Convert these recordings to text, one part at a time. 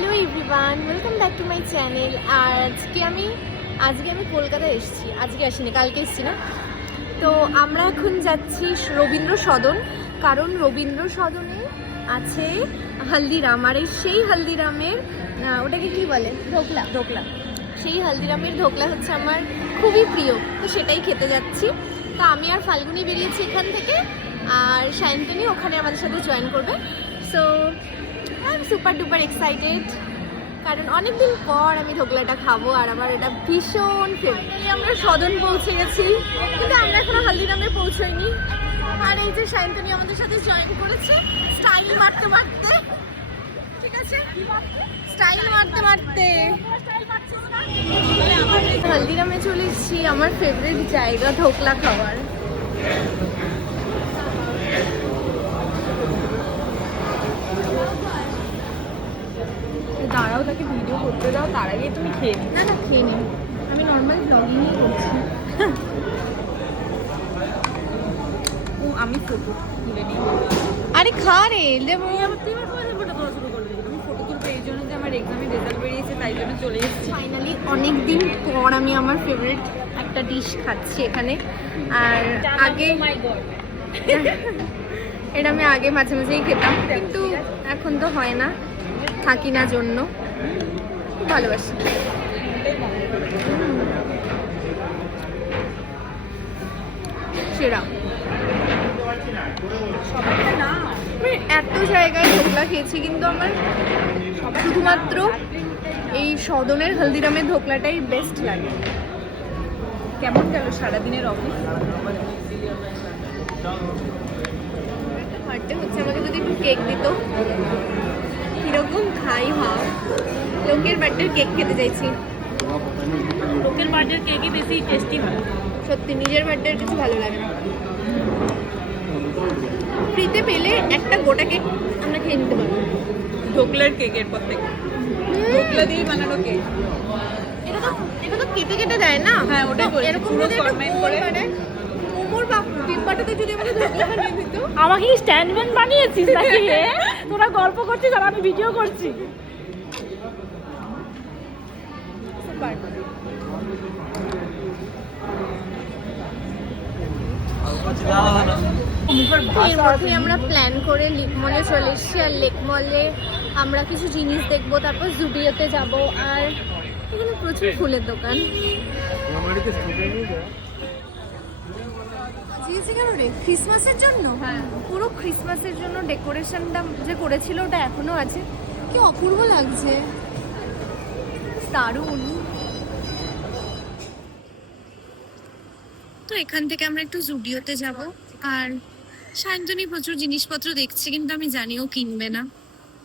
Hello everyone, welcome back to my channel. আর আজকে আমি কলকাতায় এসেছি। আজকে আসিনি, কালকে এসেছি না। তো আমরা এখন যাচ্ছি রবীন্দ্র সদন, কারণ রবীন্দ্র সদনে আছে হলদিরাম। আর সেই হলদিরামের ওটাকে কি বলে, ধোকলা। সেই হলদিরামের ধোকলা হচ্ছে আমার খুবই প্রিয়, তো সেটাই খেতে যাচ্ছি। তো আমি আর ফাল্গুনি বেরিয়েছি এখান থেকে, আর সায়ন্তনী ওখানে আমাদের সাথে জয়েন করবে। So I am super duper excited, কারণ অনেকদিন পর আমি ধোকলাটা খাবো আর আমার এটা ভীষণ ফেভারিট। আমরা সদন পৌঁছে গেছি, কিন্তু আমরা এখনো হলদিরামে পৌঁছাইনি। আর এই যে সায়ন্তনী আমাদের সাথে জয়েন করেছে স্টাইল মারতে মারতে। ঠিক আছে, স্টাইল মারতে মারতে হলদিরামে চলে এসেছি, আমার ফেভারিট জায়গা ধোকলা খাওয়ার। দাঁড়াও, তাকে ভিডিও করতে দাও, তার আগে তুমি খেয়ে নিও। না খেয়ে নিই, আমি নর্মাল ব্লগিংই করছি। ও আমি ফটো তুলে নিই। আরে খা রে, তুই আবার ফটো তোলা শুরু করলি। আমি ফটো তুলবো এই জন্য যে আমার এক্সামের রেজাল্ট বেরিয়েছে, তাই জন্য চলে এসেছি। ফাইনালি অনেকদিন পর আমি আমার ফেভারিট একটা ডিশ খাচ্ছি এখানে। আর আগে এটা আমি আগে মাঝে মাঝেই খেতাম, কিন্তু এখন তো হয় না, থাকি না জন্য। খুব ভালোবাসি। সেরা সবাইটা না, আমি এত জায়গায় ধোকলা খেয়েছি, কিন্তু আমার শুধুমাত্র এই সদনের হলদিরামের ধোকলাটাই বেস্ট লাগে। কেমন গেল সারাদিনের অফিস? বার্থডে হচ্ছে, আমাকে যদি একটু কেক দিত। কিরকম খাই ভাব, লোকের বার্থডের কেক খেতে চাইছি। লোকের বার্থডের কেকই বেশি টেস্টি হয়। সত্যি নিজের বার্থডের কিছু ভালো লাগে না। ফ্রিতে পেলে একটা গোটা কেক আমরা খেয়ে নিতে পারবো। ধোকলার কেকের পর থেকে ধোকলা দিয়ে বানানো কেক। এটা তো কেটে কেটে দেয় না? হ্যাঁ, ওটাই বলছি, এরকম পুরো যদি একটা ফরমেট গোল করে। বানায়, মোমোর পিম্পাটাতে যদি আমাকে ধোকলা বানিয়ে দিত। আমাকে কি স্ট্যান্ডম্যান বানিয়েছিস নাকি? তোরা গল্প করছিস আর আমি ভিডিও করছি। সুপার। এর মধ্যে আমরা প্ল্যান করে লেক মলে চলে এসেছি। আর লেক মলে আমরা কিছু জিনিস দেখবো, তারপর জুডিওতে যাব। আর এখানে প্রচুর ফুলের দোকান। ক্রিসমাসের জন্য, হ্যাঁ, পুরো ক্রিসমাসের জন্য ডেকোরেশনটা যে করেছিল ওটা এখনো আছে। কি অপূর্ব লাগছে, দারুণ। তো এখান থেকে আমরা একটু জুডিওতে যাব। আর সায়ন্তনী প্রচুর জিনিসপত্র দেখছে, কিন্তু আমি জানি ও কিনবে না,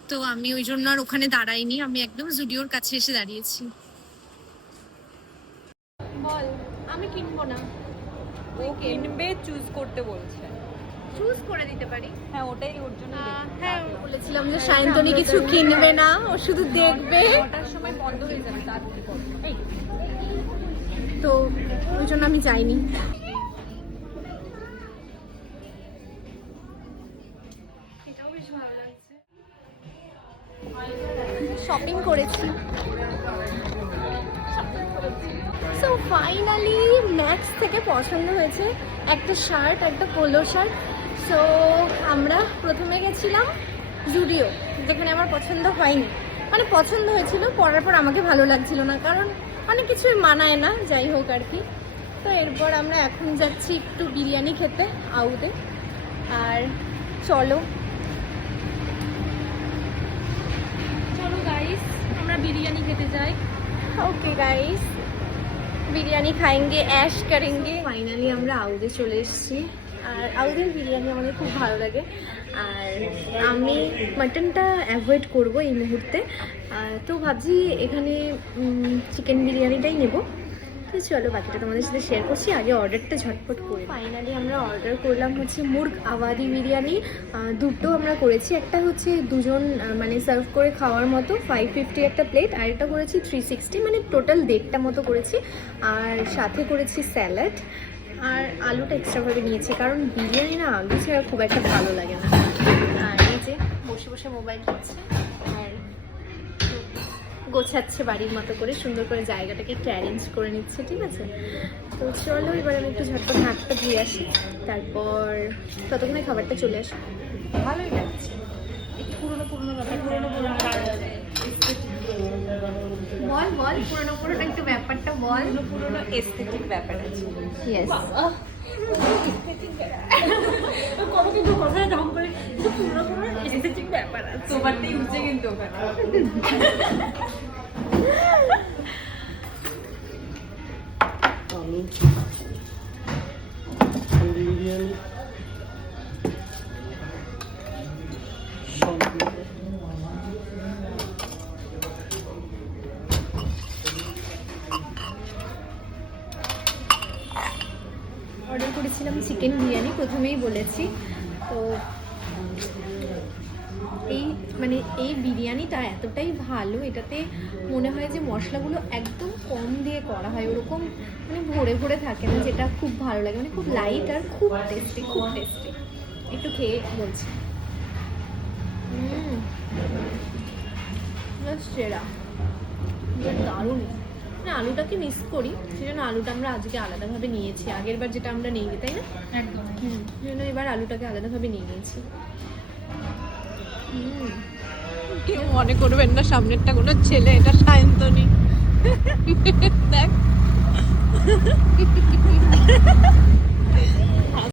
তো আমি ওই জন্য আর ওখানে দাঁড়াইনি, আমি একদম জুডিওর কাছে এসে দাঁড়িয়েছি। বল, আমি কিনবো না। ও কিনবে, চুজ করতে বলছে। চুজ করে দিতে পারি। হ্যাঁ, ওটাই ওর জন্য। হ্যাঁ, বলেছিলাম যে সায়ন্তনী কিছু কিনবে না, ও শুধু দেখবে। ওটার সময় বন্ধ হয়ে যাবে, তার তো ওই জন্য আমি যাইনি। এটাও বেশ ভালো লাগছে। শপিং করেছি। সো ফাইনালি ম্যাক্স থেকে পছন্দ হয়েছে একটা শার্ট, একটা পোলো শার্ট। সো আমরা প্রথমে গেছিলাম জুডিও, যেখানে আমার পছন্দ হয়নি। মানে পছন্দ হয়েছিল, পরার পর আমাকে ভালো লাগছিল না, কারণ অনেক কিছুই মানায় না, যাই হোক আর কি। তো এরপর আমরা এখন যাচ্ছি একটু বিরিয়ানি খেতে আউতে। আর চলো গাইস, আমরা বিরিয়ানি খেতে যাই। ওকে গাইস, বিরিয়ানি খাएंगे, ऐश करेंगे। ফাইনালি আমরা আউদে চলে এসেছি। আর আউদের বিরিয়ানি আমাদের খুব ভালো লাগে। আর আমি মাটনটা অ্যাভয়েড করব এই মুহূর্তে, তো ভাবছি এখানে চিকেন বিরিয়ানিটাই নেব। তো চলো বাকিটা তোমাদের সাথে শেয়ার করছি, আগে অর্ডারটা ঝটপট করি। ফাইনালি আমরা অর্ডার করলাম হচ্ছে মুর্গ আওয়াদি বিরিয়ানি। দুটো আমরা করেছি, একটা হচ্ছে দুজন মানে সার্ভ করে খাওয়ার মতো 550 একটা প্লেট, আর একটা করেছি 360, মানে টোটাল 1.5টা মতো করেছি। আর সাথে করেছি স্যালাড, আর আলুটা এক্সট্রাভাবে নিয়েছি, কারণ বিরিয়ানি না আলু ছাড়া খুব একটা ভালো লাগে না। আর এই যে বসে বসে মোবাইল টিপছে, আর গোছাচ্ছে বাড়ির মতো করে, সুন্দর করে জায়গাটাকে একটু অ্যারেঞ্জ করে নিচ্ছে, ঠিক আছে? তো চলো এবার আমি একটু ঝটপট হাতটা ধুয়ে আসি, তারপর ততক্ষণে খাবারটা চলে আসে। ভালোই লাগছে, একটু পুরোনো পুরোনো ব্যাপার, পুরোনো পুরোনো বল বল পুরোনো পুরোনো একটু ব্যাপারটা বল। পুরোনো এস্থেটিক ব্যাপার আছে। ইয়েস, কত কিন্তু কথায় ঢং করে পুরোনো পুরোনো এস্থেটিক ব্যাপার আছে, তোমারটাই উঠছে কিন্তু ওখানে। বিরিয়ানি অর্ডার করেছিলাম চিকেন বিরিয়ানি, প্রথমেই বলেছি। তো এই বিরিয়ানিটা এতটাই ভালো, এটাতে মনে হয় যে মশলাগুলো একদম কম দিয়ে করা হয়, ওরকম ভরে ভরে থাকে না, যেটা খুব ভালো লাগে, খুব লাইট আর খুব টেস্টি, খুব টেস্টি। একটু খেয়ে বলছি। সেরা, দারুণ। আলুটাকে মিস করি, সেজন্য আলুটা আমরা আজকে আলাদাভাবে নিয়েছি, আগের বার যেটা আমরা নিই, তাই না? একদম। সেজন্য এবার আলুটাকে আলাদাভাবে নিয়ে নিয়েছি। কেউ মনে করবেন না সামনেরটা কোনো ছেলে, এটা সায়ন্তনী। দেখ